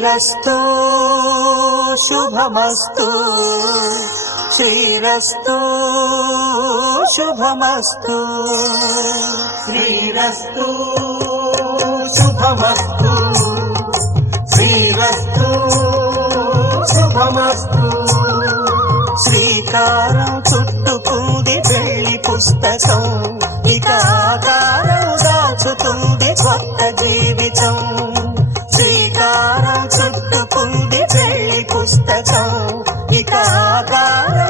శ్రీరస్తు శుభమస్తు శ్రీరస్తు శుభమస్తు శ్రీరస్తు శుభమస్తు శ్రీరస్తు శుభమస్తు శ్రీకారం చుట్టుకుంది పెళ్లి పుస్తకం ఇక ఆకారం దాచుతుంది కొత్త జీవితం శ్రీకారం చుట్టుకుంది పెళ్లి పుస్తకం ఇక ఆకారం